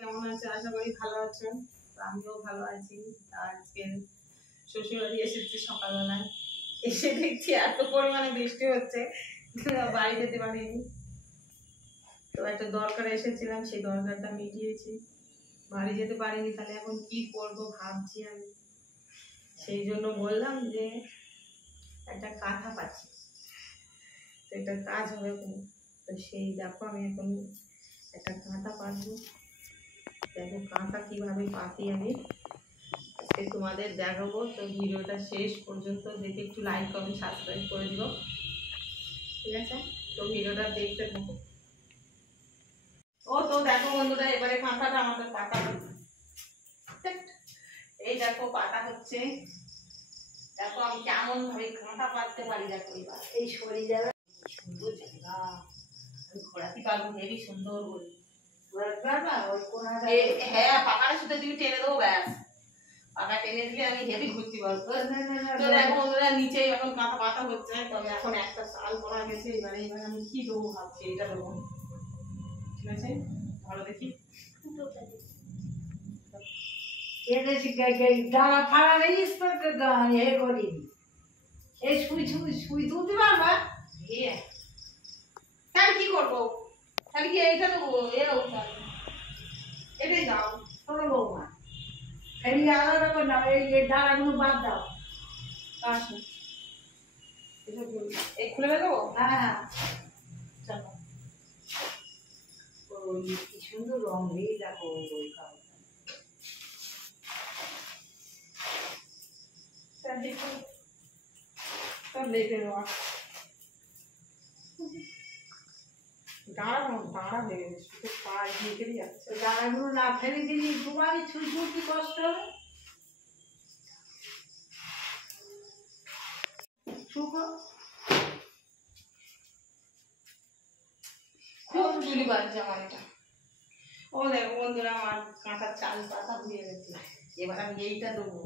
কেমন আছে? আশা করি ভালো আছেন। আমিও ভালো আছি। আজকে শ্বশুরবাড়ি এসেছি সকালবেলায়, এসে দেখছি এত পরিমাণে বৃষ্টি হচ্ছে, বাড়ি যেতে পারিনি। তো একটা দরকারে এসেছিলাম, সেই দরকারটা মিটিয়েছি, বাড়ি যেতে পারিনি। তাহলে এখন কি করব ভাবছি আমি। সেই জন্য বললাম যে একটা কাঁথা পাচ্ছি, তো একটা কাজ হবে। তো সেই দেখো আমি এখন একটা কাঁথা পাতবো। দেখো কাঁথা কিভাবে পাতি আমি আজকে তোমাদের দেখাবো। তো ভিডিওটা শেষ পর্যন্ত দেখে একটু লাইক কমেন্ট সাবস্ক্রাইব করে দিও, ঠিক আছে? তো ভিডিওটা দেখতে থাকো। ও তো দেখো বন্ধুরা, এবারে কাঁথাটা আমাদের পাতা হচ্ছে। এই দেখো পাতা হচ্ছে। দেখো আমি কেমন ভাবে কাঁথা পাততে পারি। দেখো এবার এই সরি যাবে, সুন্দর জায়গা। আমি ঘোরাতে পারবো, হেবি সুন্দর বলি। হ্যাঁ, পাকাটা শুধু তুমি টেনে দেবো, ব্যাস। পাকা টেনে দিলে আমি হেভি ঘুরতে পারবো। তো দেখো বন্ধুরা, নিচে এখন কাঁথা পাতা হচ্ছে। তবে এখন একটা চাল করা গেছে। এবারে আমি কি দেবো ভাবছি, এটা দেবো, ঠিক আছে? ভালো দেখি ডালা ফাড়া নেই, এ করি এই সুই তুলতে পারবা। তাহলে কি করবো? তাহলে কি এইটা দেবো? এটাই দাও। শোনো বৌমা, এই আলাদা করে নাও, এই ডালাগুলো বাদ দাও। আসো, এই খুলে দেবো। হ্যাঁ, চলো। কি সুন্দর রং রে, দেখো ওই কাপড়টা। সব লেগে দেওয়া দাঁড়া হয়ে গেছে, পায়ে ঢেকে যাচ্ছে। ডালাগুলো না ফেলে দিলি তোমারই ছুঁই তুলতে কষ্ট হবে। খুব চুলি বাজছে আমার এটা। ও দেখো বন্ধুরা, আমার কাঁটার চাল পাতা ধুয়ে গেছে। এবার আমি এইটা দেবো,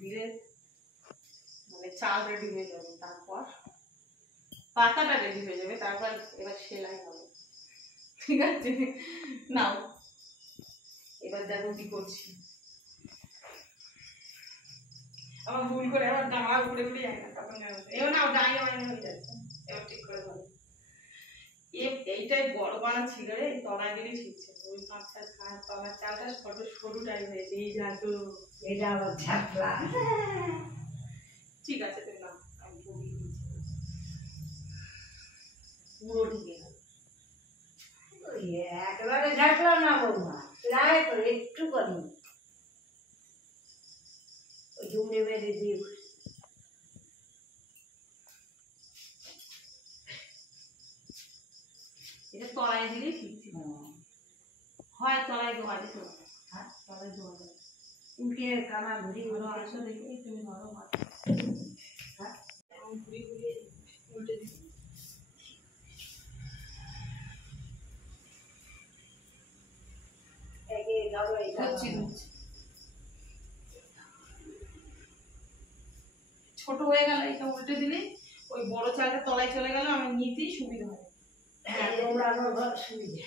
দিলে মানে চাল রেডি হয়ে যাবে। তারপর পাতাটা রেডি হয়ে যাবে। তারপর এবার সেলাই হবে, ঠিক আছে? নাও, এবার দেখো কি করছি। আমার ভুল করে আবার ডাঙা উপরে উঠে যায় না, তখন এবার নাও ডাঙে বাঙে হয়ে যাচ্ছে। এবার ঠিক করে ধরো। এইটাই বড় বানা ছিল রে, তলা গেলে ঠিক ছিল। ওই পাঁচটা তলার চালটা সরু টাইপ হয়েছে। এই যাতো, এটা আবার ঝাপলা। ঠিক আছে তুমি নাও, আমি ঢুকিয়ে দিচ্ছি। পুরো ঢুকে গেল। একেবারে ঝাপলা না বৌমা, প্রায় করে একটু করি ওই জুমে মেরে দিই। এটা তলায় দিলে ঠিক ছিল। হয় তলায় দেওয়া যেত। হ্যাঁ, তলায় দেওয়া যাবে। উল্টে কানা ঘুরি ধরো আসো দেখি, তুমি ধরো। হ্যাঁ, ঘুরি ঘুরিয়ে উল্টে দিচ্ছি। ছোট হয়ে গেল, এটা উল্টে দিলে ওই বড় চালটা তলায় চলে গেল, আমার নিতেই সুবিধা হবে। হ্যাঁ,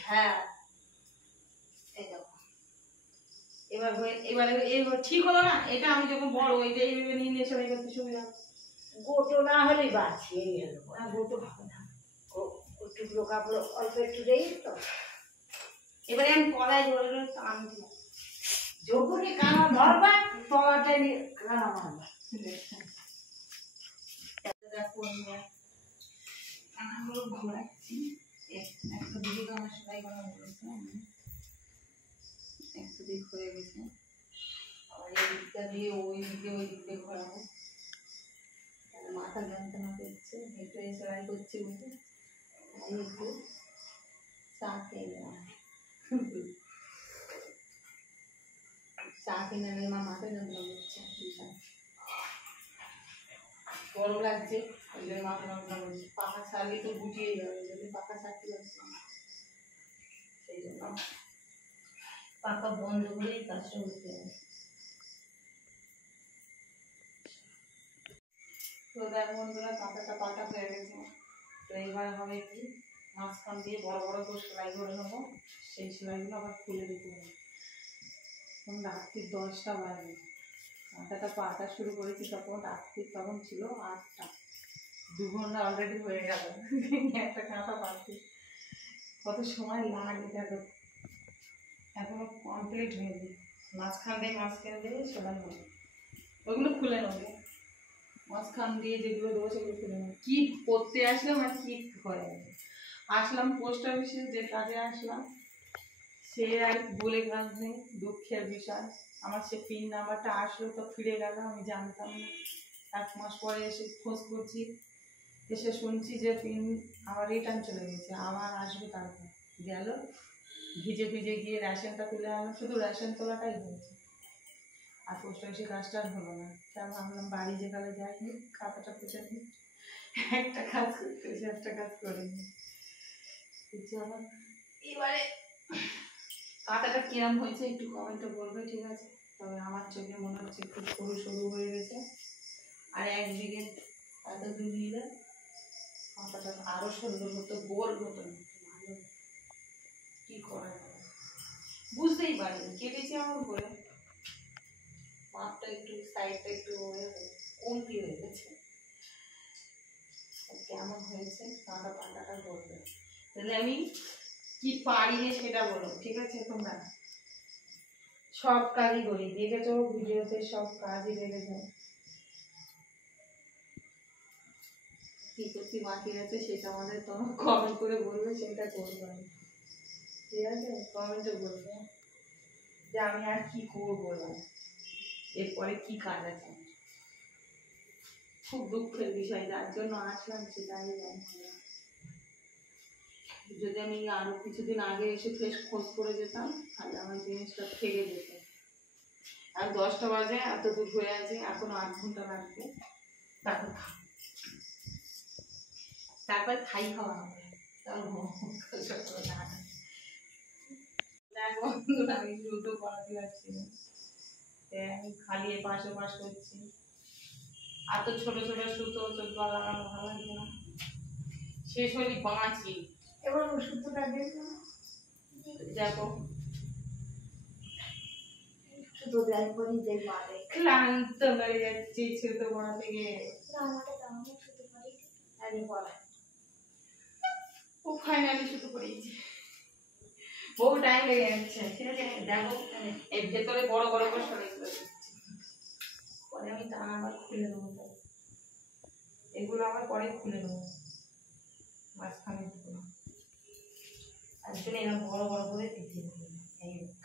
হ্যাঁ, এই দেখো এবার এবারে ঠিক হলো না? এটা আমি যখন বড় এটা এইভাবে নিয়ে নিয়ে সেলাই করতে সুবিধা হবে। গোটো না হলেই বাড়ছি, এই হলো না, গোটো ভালো না। টুকরো কাপড় অল্প একটু দেই তো। এবারে আমি কলায় ধরে ধরে টান দিলাম। যখনই কানা ধরবা তলাটা নিয়ে কানা মারবা। দেখো কানাগুলো ঘোরাচ্ছি। একটা দিকে তো আমার সেলাই করা হয়ে গেছে, একটা দিক হয়ে গেছে। আবার এই দিকটা দিয়ে ওই দিকে ঘোরাবো। মাথা যন্ত্রণা করছে, হেঁটে সেলাই করছি বলে আমি একটু চা খেয়ে নেওয়া। চা কিনে এনে মা মাথায় যন্ত্রণা করছে, গরম লাগছে, ওই জন্য মাথা যন্ত্রণা করছে। পাখা ছাড়লে তো গুটিয়ে যাবে, ওই জন্য পাখা ছাড়তে পারছি না, সেই জন্য পাখা বন্ধ করেই কাজটা করতে হবে। তো দেখ বন্ধুরা, কাঁটাটা পাটা হয়ে গেছে। তো এইবার হবে কি, মাঝখান দিয়ে বড় বড় করে সেলাই করে নেবো, সেই সেলাইগুলো আবার খুলে দিতে হবে। তখন রাত্রি 10টা বাজে, কাঁটাটা পাটা শুরু করেছি তখন ছিল 8টা, 2 ঘন্টা অলরেডি হয়ে গেল একটা কাঁটা পাতে কত সময় লাগে দেখো, এখনো কমপ্লিট হয়নি। মাঝখান দিয়ে সেলাই হবে, ওইগুলো খুলে নেবো। মাঝখান দিয়ে যেগুলো দেবো সেগুলো খুলে নেবো। কি করতে আসলাম আর কি করে আসলাম, পোস্ট অফিসে যে কাজে আসলাম সে আর বলে কাজ নেই, দুঃখের বিষয়। আমার সে পিন নাম্বারটা আসলো তো ফিরে গেল, আমি জানতাম না। 1 মাস পরে এসে খোঁজ করছি, এসে শুনছি যে পিন আবার রিটার্ন চলে গেছে, আবার আসবে। তারপর গেল, ভিজে গিয়ে রেশনটা তুলে আনলাম, শুধু রেশন তোলাটাই হয়েছে, আর পোস্ট অফিসে কাজটা হলো না। তার ভাবলাম বাড়ি যেখানে যাইনি, খাতাটা পেছনে নিই, একটা কাজ করতে এসে একটা কাজ করে নিই। এবারে কাঁটাটা কিরম হয়েছে একটু কমেন্টে বলবে, ঠিক আছে? তবে আমার চোখে মনে হচ্ছে একটু সরু হয়ে গেছে, আর একদিকে এত দূর নিলে কাঁটাটা আরো সুন্দর হতো, গোল হতো, ভালো। কি করা যাবে বুঝতেই পারিনি, কেটেছি আমার করে মাপটা একটু সাইডটা একটু কমতি হয়ে গেছে। কেমন হয়েছে কাঁটা পাটাটা বলবে, তাহলে আমি কি পারি সেটা বলো, ঠিক আছে? তোমরা সব কাজই করি, দেখেছো ভিডিওতে, সব কাজই দেখেছো। কি করতে বাকি আছে সেটা আমাদের তোমার কমেন্ট করে বলবে, সেটা করবো আমি, ঠিক আছে? কমেন্টে বলবে যে আমি আর কি করবো না, এরপরে কি কাজ আছে। খুব দুঃখের বিষয়, যার জন্য আসলাম সেটাই জানছি না। যদি আমি আরো কিছুদিন আগে এসে ফ্রেশ খোঁজ করে যেতাম তাহলে আমার জিনিসটা থেকে যেত। আর 10টা বাজে, এত দূর হয়ে আছে, এখনো 8 ঘন্টা লাগবে, তারপর খাই খাওয়া হবে। আমি দ্রুত করাতে পারছি না, আমি খালি এপাশ ওপাশ করছি। এত ছোট ছোট সুতো চোদ্দ লাগানো ভালো লাগে না, শেষ হলি বাঁচি। এবার সুতোটা দেখো, সুতো দেয় পরি দেখবো, ক্লান্ত হয়ে যাচ্ছি সুতো বানাতে গিয়ে। ও ফাইনালি সুতো পড়েছি, বহু টাইম লেগে যাচ্ছে, ঠিক আছে? দেখো এর ভেতরে বড় বড় করে সরাই করে দিচ্ছি, পরে আমি টান আবার খুলে নেবো, এগুলো আবার পরে খুলে নেবো মাঝখানে, আর জন্য এরকম বড় বড় করে দিচ্ছি।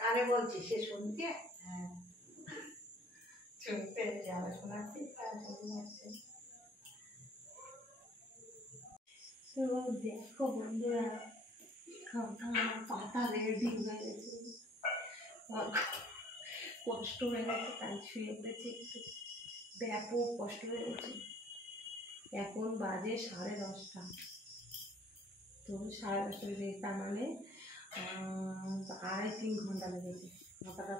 কারে বলছি সে শুনতে? হ্যাঁ শুনতে যারা শোনাচ্ছি তারা শোনাচ্ছে। তো দেখো বন্ধুরা, পাতা রেডি হয়ে গেছে, কষ্ট হয়ে গেছে, তাই শুয়ে পড়েছি একটু, ব্যাপক কষ্ট হয়ে গেছে। এখন বাজে 10:30, তো 10:30 বেজে, তার মানে 2.5-3 ঘন্টা লেগেছে কাঁটাটা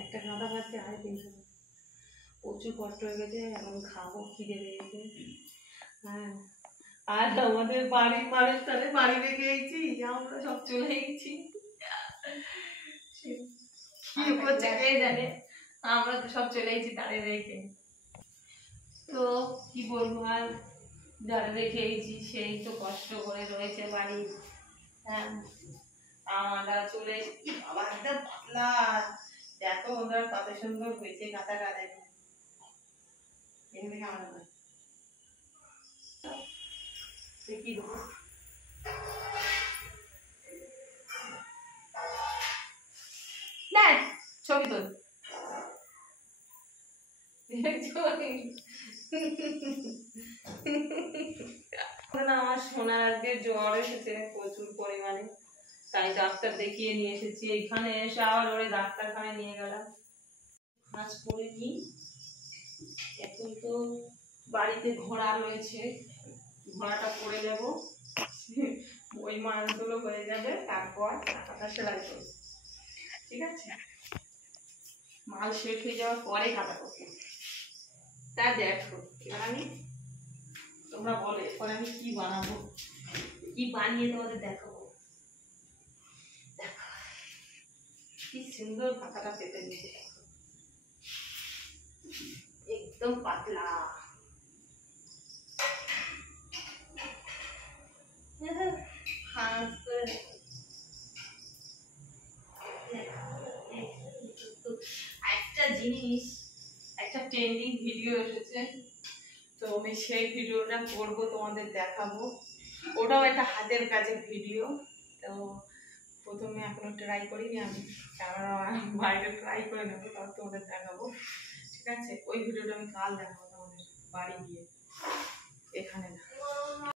একটা কাঁটা পাচ্ছে 2.5-3 ঘন্টা। প্রচুর কষ্ট হয়ে গেছে, এখন খাবো, খিদে পেয়েছে। হ্যাঁ, আর আমাদের বাড়ির মানুষ তাহলে বাড়ি রেখে গেছি, আমরা সব চলে গেছি, কি করছে কে জানে, আমরা তো সব চলে গেছি তারে রেখে। তো কি বলবো, আর যারা রেখে গেছি সেই তো কষ্ট করে রয়েছে বাড়ি। হ্যাঁ, আমরা চলে এসেছি, বাবা একদম পাতলা, দেখো ওদের কত সুন্দর হয়েছে কাঁটাটা, দেখো এখানে কেমন হয় কি দেবো না, ছবি তোল আমার সোনার আজকে জ্বর এসেছে প্রচুর পরিমাণে, তাই ডাক্তার দেখিয়ে নিয়ে এসেছি। এখানে এসে আবার ওরে ডাক্তারখানায় নিয়ে গেলাম। কাজ করে নি, এখন তো বাড়িতে ঘোড়া রয়েছে, ঘোড়াটা করে দেব, ওই মাছগুলো হয়ে যাবে, তারপর কাঁটা সেলাই করবো। ঠিক আছে, মাল শেষ হয়ে যাওয়ার পরে কাটা করবো। তা দেখো এবার আমি, তোমরা বলো এরপরে আমি কি বানাবো, কি বানিয়ে তোমাদের দেখাবো। দেখো কি সুন্দর পাতাটা পেতে নিতে, একদম পাতলা। একটা জিনিস, একটা ট্রেন্ডিং ভিডিও এসেছে, তো আমি সেই ভিডিওটা করবো, তোমাদের দেখাবো। ওটাও একটা হাতের কাজের ভিডিও। তো প্রথমে এখনো ট্রাই করিনি আমি, ক্যামেরা বাইরে ট্রাই করে নেবো, তারপর তোমাদের দেখাবো। ঠিক আছে, ওই ভিডিওটা আমি কাল দেখাবো তোমাদের বাড়ি গিয়ে, এখানে না।